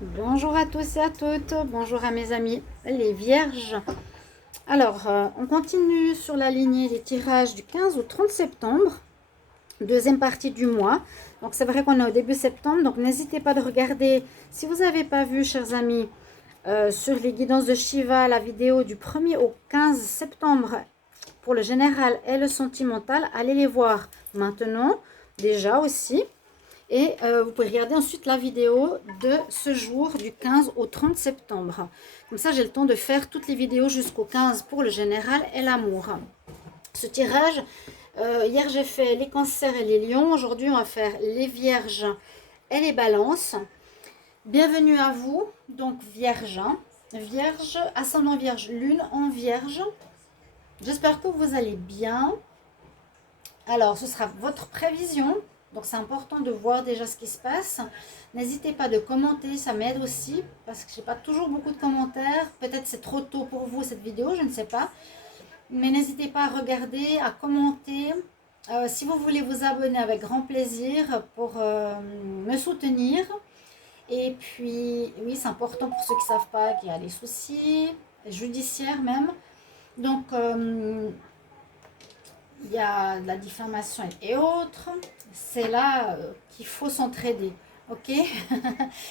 Bonjour à tous et à toutes, bonjour à mes amis les vierges. Alors, on continue sur la lignée des tirages du 15 au 30 septembre, deuxième partie du mois. Donc c'est vrai qu'on est au début septembre, donc n'hésitez pas de regarder, si vous n'avez pas vu, chers amis, sur les guidances de Shiva, la vidéo du 1er au 15 septembre pour le général et le sentimental, allez les voir maintenant, déjà aussi. Et vous pouvez regarder ensuite la vidéo de ce jour du 15 au 30 septembre. Comme ça, j'ai le temps de faire toutes les vidéos jusqu'au 15 pour le général et l'amour. Ce tirage, hier j'ai fait les cancers et les lions. Aujourd'hui, on va faire les vierges et les balances. Bienvenue à vous, donc vierge. Vierge, ascendant vierge, lune en vierge. J'espère que vous allez bien. Alors, ce sera votre prévision. Donc, c'est important de voir déjà ce qui se passe. N'hésitez pas de commenter, ça m'aide aussi. Parce que je n'ai pas toujours beaucoup de commentaires. Peut-être c'est trop tôt pour vous cette vidéo, je ne sais pas. Mais n'hésitez pas à regarder, à commenter. Si vous voulez vous abonner avec grand plaisir pour me soutenir. Et puis, oui, c'est important pour ceux qui ne savent pas qu'il y a des soucis judiciaires même. Donc, il y a de la diffamation et autres. C'est là qu'il faut s'entraider. Ok.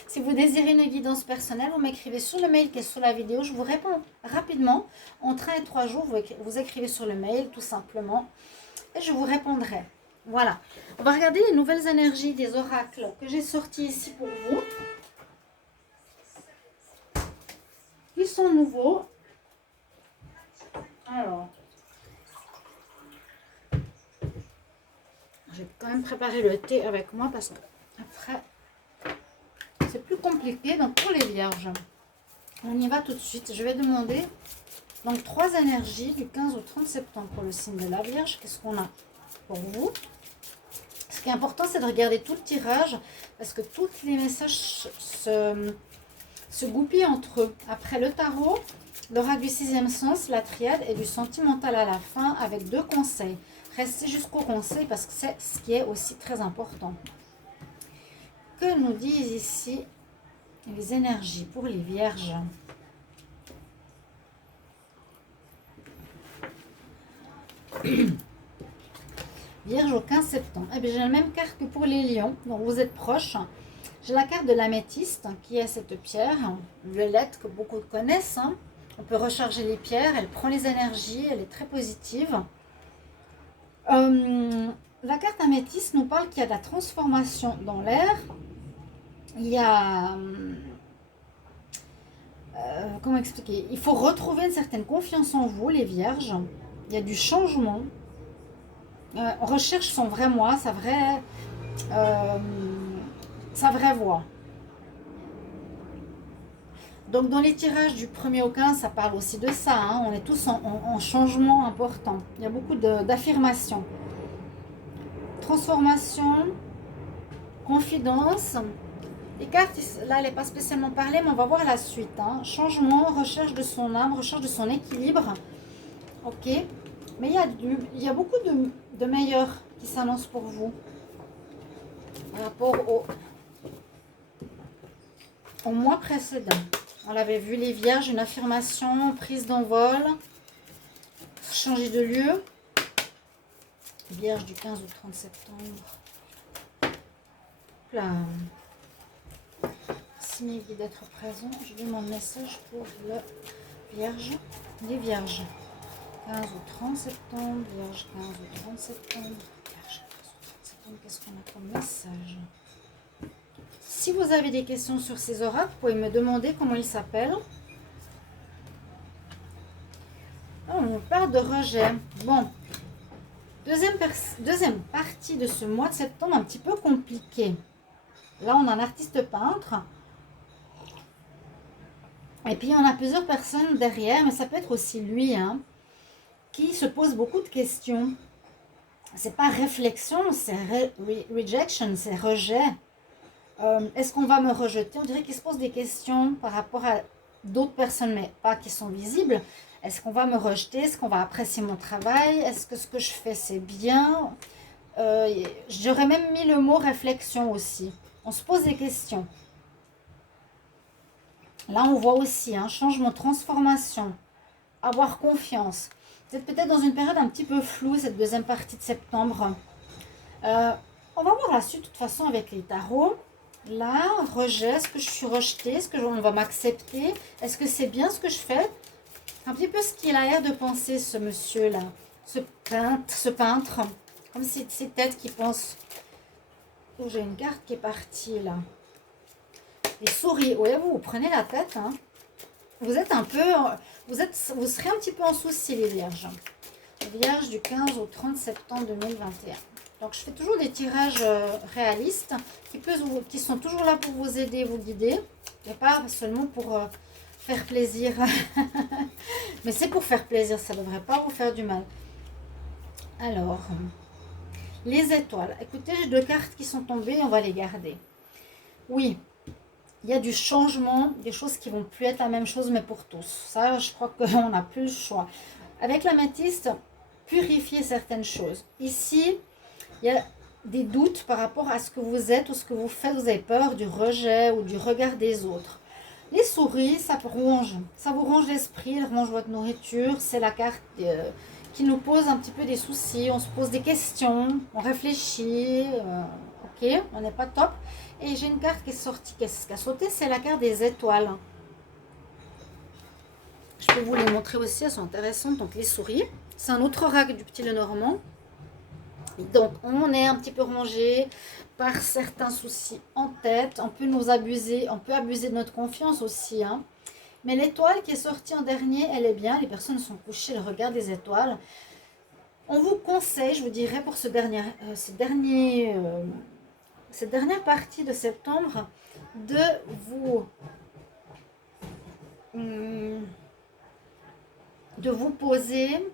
Si vous désirez une guidance personnelle, vous m'écrivez sur le mail qui est sous la vidéo. Je vous réponds rapidement. Entre 1 et 3 jours, vous écrivez sur le mail tout simplement. Et je vous répondrai. Voilà. On va regarder les nouvelles énergies des oracles que j'ai sortis ici pour vous. Ils sont nouveaux. Alors. Je vais quand même préparer le thé avec moi parce que après c'est plus compliqué. Donc pour les vierges, on y va tout de suite. Je vais demander donc 3 énergies du 15 au 30 septembre pour le signe de la Vierge. Qu'est-ce qu'on a pour vous? Ce qui est important, c'est de regarder tout le tirage parce que tous les messages se goupillent entre eux. Après le tarot, l'oracle du sixième sens, la triade et du sentimental à la fin avec 2 conseils. Restez jusqu'au conseil parce que c'est ce qui est aussi très important. Que nous disent ici les énergies pour les vierges? Vierge au 15 septembre. Eh bien, j'ai la même carte que pour les lions, donc vous êtes proches. J'ai la carte de l'améthyste, qui est cette pierre violette que beaucoup connaissent. On peut recharger les pierres, elle prend les énergies, elle est très positive. La carte améthyste nous parle qu'il y a de la transformation dans l'air. Il y a... comment expliquer? Il faut retrouver une certaine confiance en vous, les vierges. Il y a du changement. On recherche son vrai moi, sa vraie voix. Donc dans les tirages du 1er au 15, ça parle aussi de ça. On est tous en changement important. Il y a beaucoup d'affirmations. Transformation, confidence. Les cartes, là, elle n'est pas spécialement parlée, mais on va voir la suite. Changement, recherche de son âme, recherche de son équilibre. Ok. Mais il y a beaucoup de meilleurs qui s'annoncent pour vous. Par rapport au mois précédent. On l'avait vu, les vierges, une affirmation, prise d'envol, changer de lieu. Vierge du 15 au 30 septembre. Là. Merci mes guides d'être présents. Je demande message pour le vierge. Les vierges. 15 au 30 septembre. Vierge 15 au 30 septembre. Vierge 15 au 30 septembre. Qu'est-ce qu'on a comme message? Si vous avez des questions sur ces oracles, vous pouvez me demander comment ils s'appellent. On parle de rejet. Bon. Deuxième partie de ce mois de septembre, un petit peu compliqué. Là, on a un artiste peintre. Et puis, on a plusieurs personnes derrière, mais ça peut être aussi lui, qui se pose beaucoup de questions. C'est pas réflexion, c'est rejection, c'est rejet. Est-ce qu'on va me rejeter? On dirait qu'il se pose des questions par rapport à d'autres personnes, mais pas qui sont visibles. Est-ce qu'on va me rejeter? Est-ce qu'on va apprécier mon travail? Est-ce que ce que je fais, c'est bien? J'aurais même mis le mot réflexion aussi. On se pose des questions. Là, on voit aussi un changement, transformation, avoir confiance. Vous êtes peut-être dans une période un petit peu floue, cette deuxième partie de septembre. Euh, on va voir la suite, de toute façon, avec les tarots. Là, rejet, est-ce que je suis rejetée? Est-ce que on va m'accepter? Est-ce que c'est bien ce que je fais? Un petit peu ce qu'il a l'air de penser, ce monsieur-là. Ce peintre. Comme si ces têtes qui pensent. Oh, j'ai une carte qui est partie, là. Les souris. Ouais, vous prenez la tête, hein. Vous êtes un peu... Vous serez un petit peu en souci, les vierges. Vierge du 15 au 30 septembre 2021. Donc, je fais toujours des tirages réalistes qui sont toujours là pour vous aider, vous guider. Et pas seulement pour faire plaisir. Mais c'est pour faire plaisir, ça ne devrait pas vous faire du mal. Alors, les étoiles. Écoutez, j'ai 2 cartes qui sont tombées, on va les garder. Oui, il y a du changement, des choses qui vont plus être la même chose, mais pour tous. Ça, je crois qu'on n'a plus le choix. Avec l'améthyste, purifier certaines choses. Ici, il y a des doutes par rapport à ce que vous êtes ou ce que vous faites. Vous avez peur du rejet ou du regard des autres. Les souris, ça vous ronge l'esprit, elle ronge votre nourriture. C'est la carte qui nous pose un petit peu des soucis. On se pose des questions, on réfléchit. Ok, on n'est pas top. Et j'ai une carte qui est sortie, qui a sauté, c'est la carte des étoiles. Je peux vous les montrer aussi, elles sont intéressantes. Donc les souris, c'est un autre oracle du petit Lenormand. Donc on est un petit peu rongé par certains soucis en tête. On peut nous abuser, on peut abuser de notre confiance aussi. Hein. Mais l'étoile qui est sortie en dernier, elle est bien. Les personnes sont couchées, elles regardent les étoiles. On vous conseille, je vous dirais, pour cette dernière partie de septembre, de vous poser,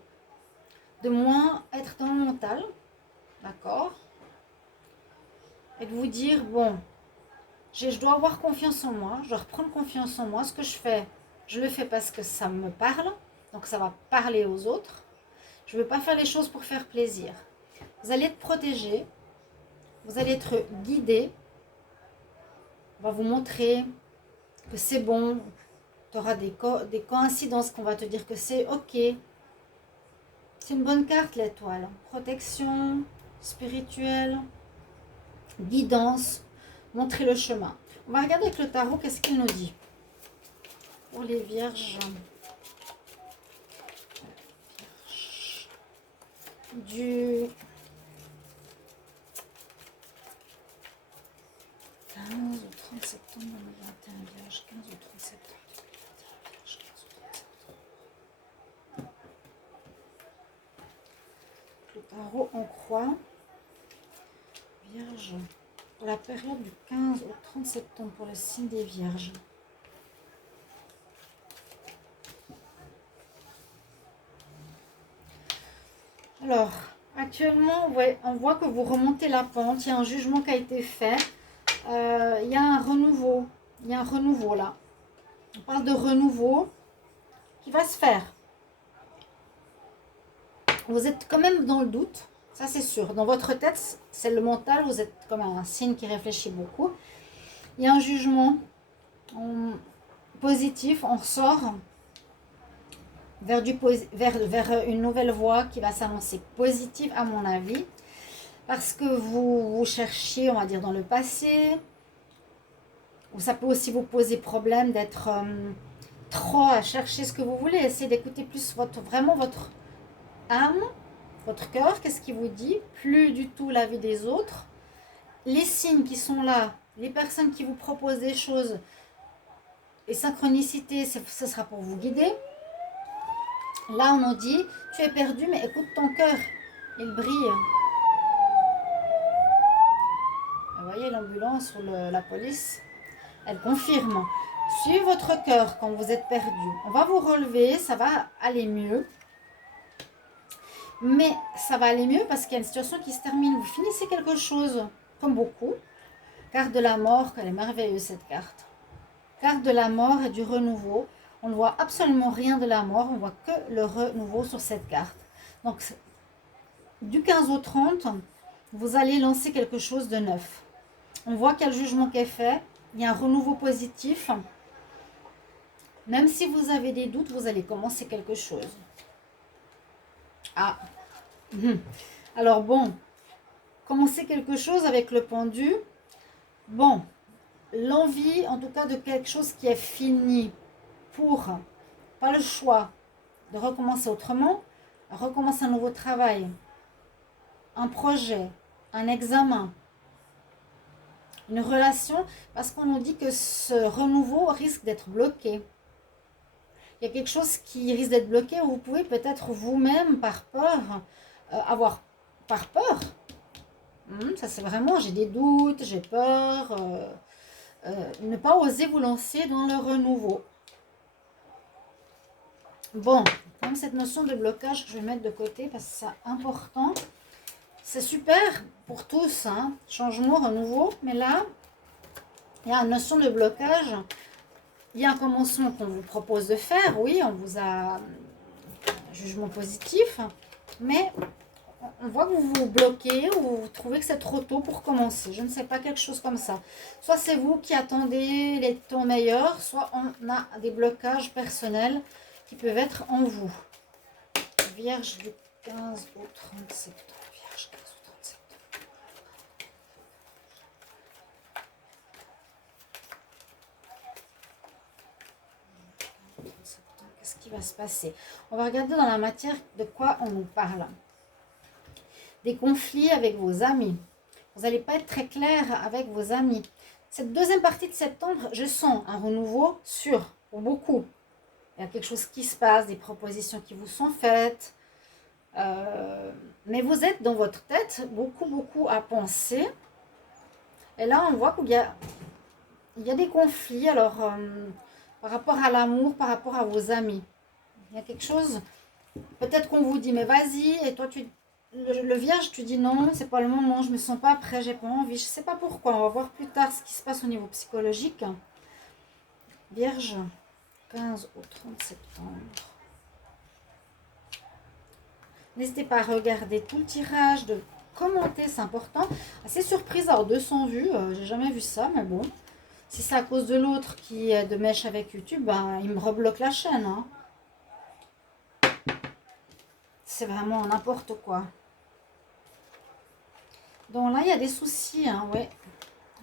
de moins être dans le mental, d'accord? Et de vous dire, bon, je dois avoir confiance en moi, je dois reprendre confiance en moi. Ce que je fais, je le fais parce que ça me parle, donc ça va parler aux autres. Je ne veux pas faire les choses pour faire plaisir. Vous allez être protégé, vous allez être guidé. On va vous montrer que c'est bon. Tu auras des coïncidences qu'on va te dire que c'est ok. C'est une bonne carte, l'étoile. Protection spirituelle, guidance, montrer le chemin. On va regarder avec le tarot, qu'est-ce qu'il nous dit pour les vierges. Du 15 au 30 septembre 2021, vierge, 15 au 30 septembre 2021, vierge, 15 au 30 septembre. Le tarot en croix, vierge, pour la période du 15 au 30 septembre pour le signe des vierges. Alors, actuellement, ouais, on voit que vous remontez la pente. Il y a un jugement qui a été fait. Il y a un renouveau. Il y a un renouveau là. On parle de renouveau qui va se faire. Vous êtes quand même dans le doute. Ça, c'est sûr. Dans votre tête, c'est le mental. Vous êtes comme un signe qui réfléchit beaucoup. Il y a un jugement positif. On ressort vers une nouvelle voie qui va s'annoncer positive à mon avis, parce que vous cherchiez, on va dire, dans le passé, ou ça peut aussi vous poser problème d'être trop à chercher ce que vous voulez. Essayez d'écouter plus vraiment votre âme, votre cœur, qu'est-ce qui vous dit, plus du tout la vie des autres, les signes qui sont là, les personnes qui vous proposent des choses, les synchronicités, ce sera pour vous guider. Là, on nous dit, tu es perdu, mais écoute ton cœur. Il brille. Vous voyez l'ambulance ou la police, elle confirme. Suivez votre cœur quand vous êtes perdu. On va vous relever, ça va aller mieux. Mais ça va aller mieux parce qu'il y a une situation qui se termine. Vous finissez quelque chose, comme beaucoup. Carte de la mort, elle est merveilleuse cette carte. Carte de la mort et du renouveau. On ne voit absolument rien de la mort, on voit que le renouveau sur cette carte. Donc, du 15 au 30, vous allez lancer quelque chose de neuf. On voit qu'il y a le jugement qui est fait, il y a un renouveau positif. Même si vous avez des doutes, vous allez commencer quelque chose. Ah. Alors bon, commencer quelque chose avec le pendu. Bon, l'envie en tout cas de quelque chose qui est fini pour, pas le choix de recommencer autrement, recommencer un nouveau travail, un projet, un examen, une relation, parce qu'on nous dit que ce renouveau risque d'être bloqué. Il y a quelque chose qui risque d'être bloqué, où vous pouvez peut-être vous-même, par peur, avoir par peur. Ça c'est vraiment, j'ai des doutes, j'ai peur, ne pas oser vous lancer dans le renouveau. Bon, comme cette notion de blocage, je vais mettre de côté parce que c'est important. C'est super pour tous, hein, changement, renouveau, mais là, il y a une notion de blocage. Il y a un commencement qu'on vous propose de faire, oui, on vous a un jugement positif, mais on voit que vous vous bloquez ou vous trouvez que c'est trop tôt pour commencer. Je ne sais pas, quelque chose comme ça. Soit c'est vous qui attendez les temps meilleurs, soit on a des blocages personnels qui peuvent être en vous. Vierge du 15 au 30 septembre. Vierge 15 au 30 septembre. Qu'est-ce qui va se passer? On va regarder dans la matière de quoi on nous parle. Des conflits avec vos amis. Vous n'allez pas être très clair avec vos amis. Cette deuxième partie de septembre, je sens un renouveau sûr pour beaucoup. Il y a quelque chose qui se passe, des propositions qui vous sont faites. Mais vous êtes dans votre tête beaucoup à penser. Et là, on voit qu'il y a des conflits. Alors, par rapport à l'amour, par rapport à vos amis. Il y a quelque chose, peut-être qu'on vous dit, mais vas-y, et toi, le vierge, tu dis non, c'est pas le moment, je me sens pas prêt, j'ai pas envie. Je sais pas pourquoi, on va voir plus tard ce qui se passe au niveau psychologique. Vierge, 15 au 30 septembre. N'hésitez pas à regarder tout le tirage, de commenter, c'est important. Assez surprise, alors 200 vues, j'ai jamais vu ça, mais bon. Si c'est à cause de l'autre qui est de mèche avec YouTube, ben, il me rebloque la chaîne. Hein. C'est vraiment n'importe quoi. Donc là, il y a des soucis, hein, ouais.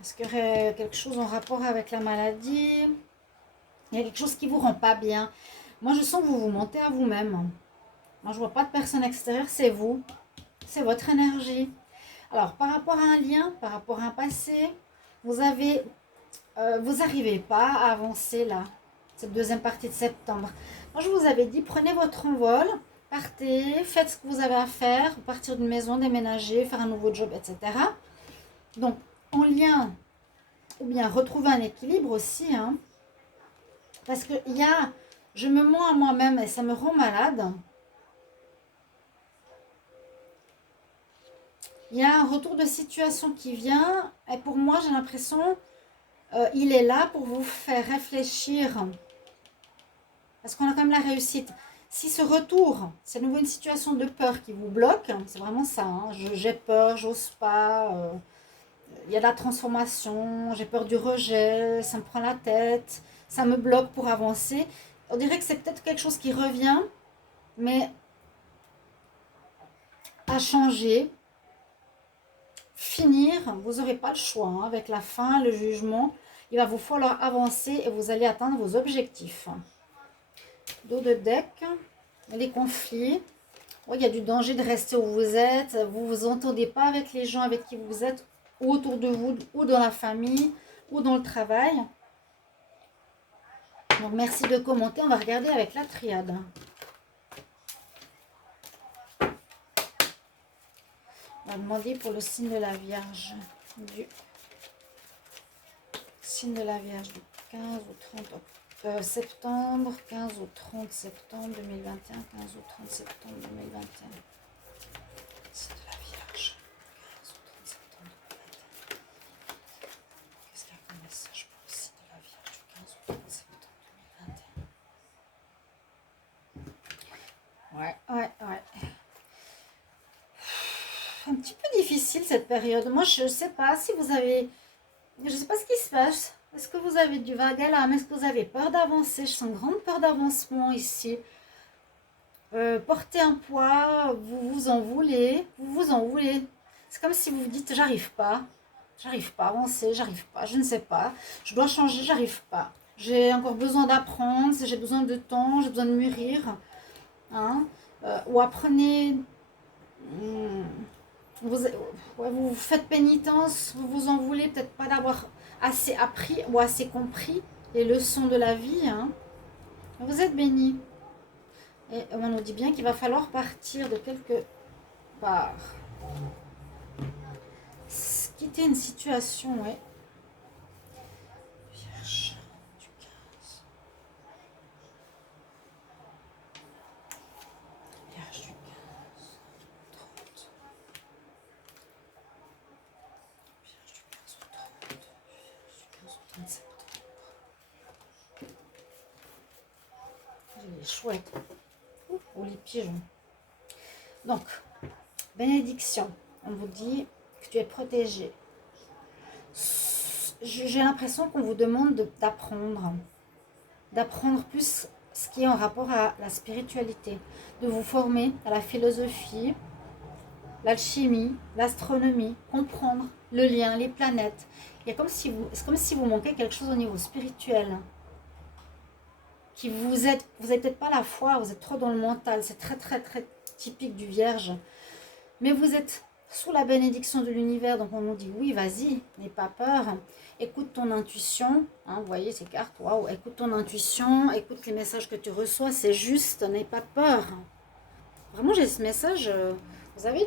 Est-ce qu'il y aurait quelque chose en rapport avec la maladie? Il y a quelque chose qui ne vous rend pas bien. Moi, je sens que vous vous mentez à vous-même. Moi, je ne vois pas de personne extérieure, c'est vous. C'est votre énergie. Alors, par rapport à un lien, par rapport à un passé, vous n'arrivez pas à avancer là, cette deuxième partie de septembre. Moi, je vous avais dit, prenez votre envol, partez, faites ce que vous avez à faire, partir d'une maison, déménager, faire un nouveau job, etc. Donc, en lien, ou bien retrouver un équilibre aussi, hein, parce que je me mens à moi-même et ça me rend malade. Il y a un retour de situation qui vient et pour moi, j'ai l'impression il est là pour vous faire réfléchir parce qu'on a quand même la réussite. Si ce retour, c'est à nouveau une situation de peur qui vous bloque, c'est vraiment ça, hein, j'ai peur, j'ose pas, il y a de la transformation, j'ai peur du rejet, ça me prend la tête, ça me bloque pour avancer. On dirait que c'est peut-être quelque chose qui revient, mais à changer, finir, vous n'aurez pas le choix, hein, avec la fin, le jugement, il va vous falloir avancer et vous allez atteindre vos objectifs. Dos de deck, les conflits. Il y a du danger de rester où vous êtes. Vous ne vous entendez pas avec les gens avec qui vous êtes, ou autour de vous, ou dans la famille, ou dans le travail. Donc, merci de commenter. On va regarder avec la triade. On va demander pour le signe de la Vierge. Signe de la Vierge du 15 au 30 septembre, 15 au 30 septembre 2021, 15 au 30 septembre 2021. C'est de la Vierge, 15 au 30 septembre 2021. Qu'est-ce qu'il y a comme message pour le signe de la Vierge du 15 au 30 septembre 2021? Ouais. Un petit peu difficile cette période. Moi, je ne sais pas si vous avez... Je ne sais pas ce qui se passe. Est-ce que vous avez du vague à l'âme? Est-ce que vous avez peur d'avancer? Je sens une grande peur d'avancement ici. Portez un poids, vous vous en voulez, vous vous en voulez. C'est comme si vous vous dites, j'arrive pas à avancer, j'arrive pas, je ne sais pas, je dois changer, j'arrive pas. J'ai encore besoin d'apprendre, j'ai besoin de temps, j'ai besoin de mûrir. Hein. Ou apprenez, vous, ouais, vous faites pénitence, vous vous en voulez peut-être pas d'avoir assez appris ou assez compris les leçons de la vie. Hein. Vous êtes béni. Et on nous dit bien qu'il va falloir partir de quelque part. Quitter une situation, ouais. Vierge du 15. Vierge du 15. 30. Vierge du 15 au 30. Vierge du 15 au 30 septembre. J'ai les chouettes. Ou les pigeons. Donc, bénédiction. On vous dit que tu es protégé. J'ai l'impression qu'on vous demande d'apprendre plus ce qui est en rapport à la spiritualité, de vous former à la philosophie, l'alchimie, l'astronomie, comprendre le lien, les planètes. C'est comme si vous manquez quelque chose au niveau spirituel. Vous n'avez peut-être pas la foi, vous êtes trop dans le mental, c'est très très très typique du Vierge. Mais vous êtes sous la bénédiction de l'univers, donc on nous dit oui, vas-y, n'aie pas peur, écoute ton intuition, hein, vous voyez ces cartes, waouh, écoute ton intuition, écoute les messages que tu reçois, c'est juste, n'aie pas peur. Vraiment, j'ai ce message, vous avez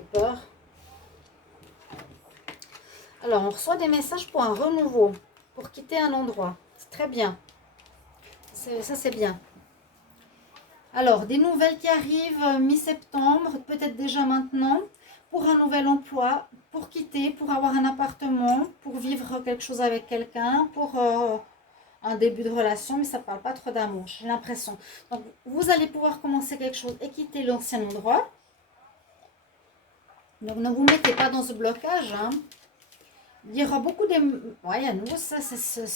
peur. Alors, on reçoit des messages pour un renouveau, pour quitter un endroit, c'est très bien, ça c'est bien. Alors, des nouvelles qui arrivent mi-septembre, peut-être déjà maintenant, pour un nouvel emploi, pour quitter, pour avoir un appartement, pour vivre quelque chose avec quelqu'un, pour un début de relation, mais ça ne parle pas trop d'amour, j'ai l'impression. Donc, vous allez pouvoir commencer quelque chose et quitter l'ancien endroit. Donc, ne vous mettez pas dans ce blocage. Hein. Il y aura beaucoup de... Ouais, à nouveau, ça, c'est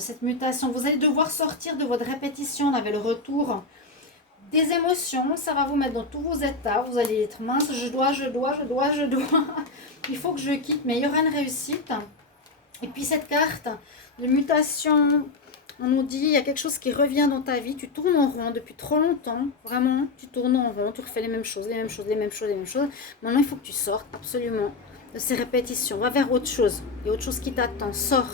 cette mutation. Vous allez devoir sortir de votre répétition. On avait le retour des émotions, ça va vous mettre dans tous vos états, vous allez être mince, je dois, il faut que je quitte, mais il y aura une réussite. Et puis cette carte de mutation, on nous dit, il y a quelque chose qui revient dans ta vie, tu tournes en rond depuis trop longtemps, vraiment, tu tournes en rond, tu refais les mêmes choses. Maintenant, il faut que tu sortes absolument de ces répétitions, va vers autre chose, il y a autre chose qui t'attend, sors.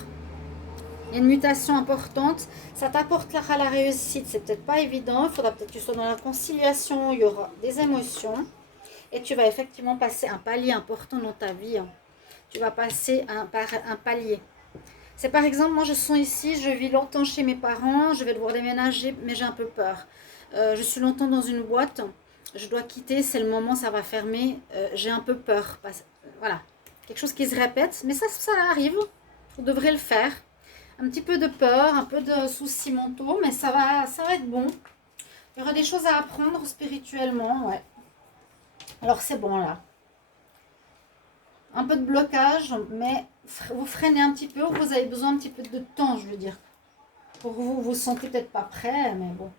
Il y a une mutation importante, ça t'apportera la réussite, c'est peut-être pas évident, il faudra peut-être que tu sois dans la conciliation, il y aura des émotions et tu vas effectivement passer un palier important dans ta vie. Tu vas passer par un palier. C'est par exemple, moi je sens ici, je vis longtemps chez mes parents, je vais devoir déménager, mais j'ai un peu peur. Je suis longtemps dans une boîte, je dois quitter, c'est le moment, ça va fermer, j'ai un peu peur. Voilà, quelque chose qui se répète, mais ça arrive, vous devrez le faire. Un petit peu de peur, un peu de soucis mentaux, mais ça va être bon. Il y aura des choses à apprendre spirituellement, ouais. Alors c'est bon là. Un peu de blocage, mais vous freinez un petit peu, vous avez besoin un petit peu de temps, je veux dire. Pour vous, vous sentez peut-être pas prêt, mais bon.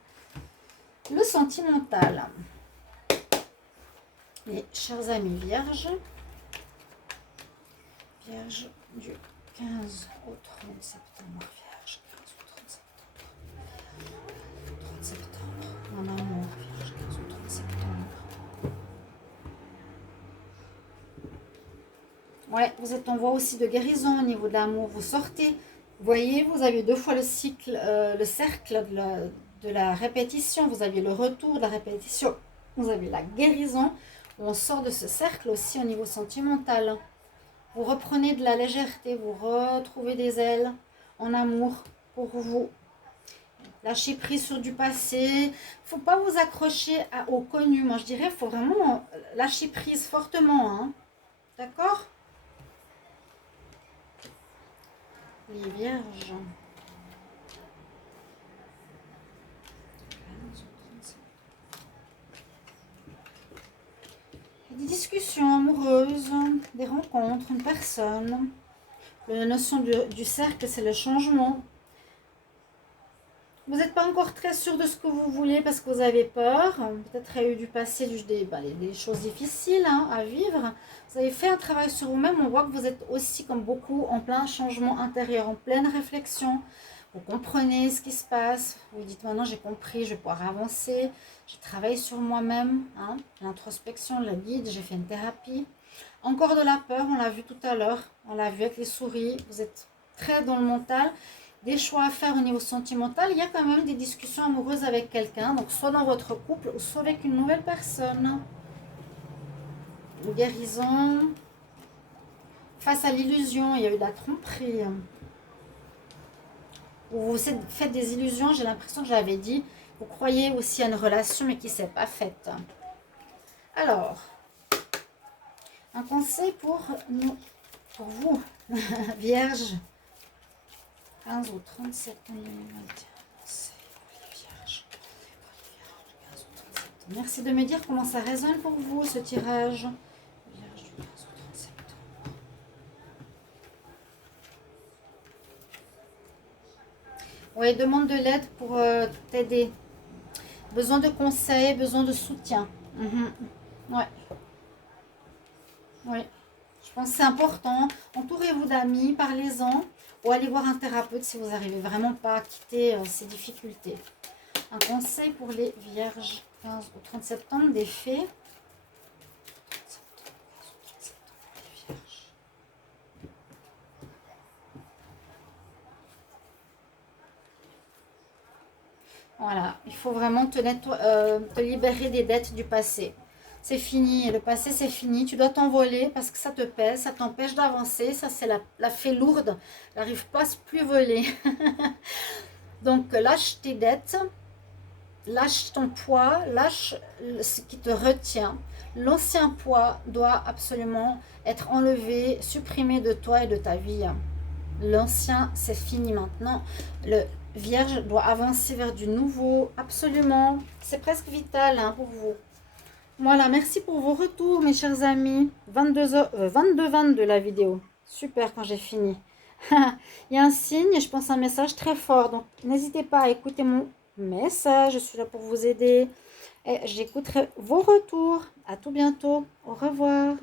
Le sentimental. Les chers amis vierges. Vierge du 15 au 30 septembre. Vierge, 15 au 30 septembre. 30 septembre. Mon amour, Vierge, 15 au 30 septembre. Ouais, vous êtes en voie aussi de guérison au niveau de l'amour. Vous sortez, vous voyez, vous avez 2 fois le cycle, le cercle de la répétition. Vous aviez le retour de la répétition. Vous avez la guérison. On sort de ce cercle aussi au niveau sentimental. Vous reprenez de la légèreté, vous retrouvez des ailes en amour pour vous. Lâchez prise sur du passé. Il ne faut pas vous accrocher au connu. Moi, je dirais qu'il faut vraiment lâcher prise fortement. Hein. D'accord? Les vierges. Des discussions amoureuses, des rencontres, une personne. La notion du cercle, c'est le changement. Vous n'êtes pas encore très sûr de ce que vous voulez parce que vous avez peur. Peut-être il y a eu du passé des choses difficiles à vivre. Vous avez fait un travail sur vous-même. On voit que vous êtes aussi, comme beaucoup, en plein changement intérieur, en pleine réflexion. Vous comprenez ce qui se passe. Vous dites maintenant, j'ai compris, je vais pouvoir avancer. J'ai travaillé sur moi-même. L'introspection, le guide, j'ai fait une thérapie. Encore de la peur, on l'a vu tout à l'heure. On l'a vu avec les souris. Vous êtes très dans le mental. Des choix à faire au niveau sentimental, il y a quand même des discussions amoureuses avec quelqu'un, donc soit dans votre couple ou soit avec une nouvelle personne. Une guérison. Face à l'illusion, il y a eu de la tromperie. Vous vous faites des illusions, j'ai l'impression que j'avais dit. Vous croyez aussi à une relation mais qui ne s'est pas faite. Alors, un conseil pour vous, Vierge. 15 au 37 Merci de me dire comment ça résonne pour vous, ce tirage. Vierge du 15 au 30 septembre. Oui, demande de l'aide pour t'aider. Besoin de conseils, besoin de soutien. Ouais. Oui. Je pense que c'est important. Entourez-vous d'amis, parlez-en. Ou allez voir un thérapeute si vous n'arrivez vraiment pas à quitter ces difficultés. Un conseil pour les vierges 15 au 30 septembre, des fées. Voilà, il faut vraiment te libérer des dettes du passé. C'est fini, le passé c'est fini, tu dois t'envoler parce que ça te pèse, ça t'empêche d'avancer, ça c'est la fée lourde, elle n'arrive pas à se plus voler. Donc lâche tes dettes, lâche ton poids, lâche ce qui te retient. L'ancien poids doit absolument être enlevé, supprimé de toi et de ta vie. L'ancien c'est fini maintenant, le Vierge doit avancer vers du nouveau, absolument, c'est presque vital pour vous. Voilà, merci pour vos retours, mes chers amis. 22h22 la vidéo. Super quand j'ai fini. Il y a un signe, je pense un message très fort. Donc, n'hésitez pas à écouter mon message. Je suis là pour vous aider. Et j'écouterai vos retours. À tout bientôt. Au revoir.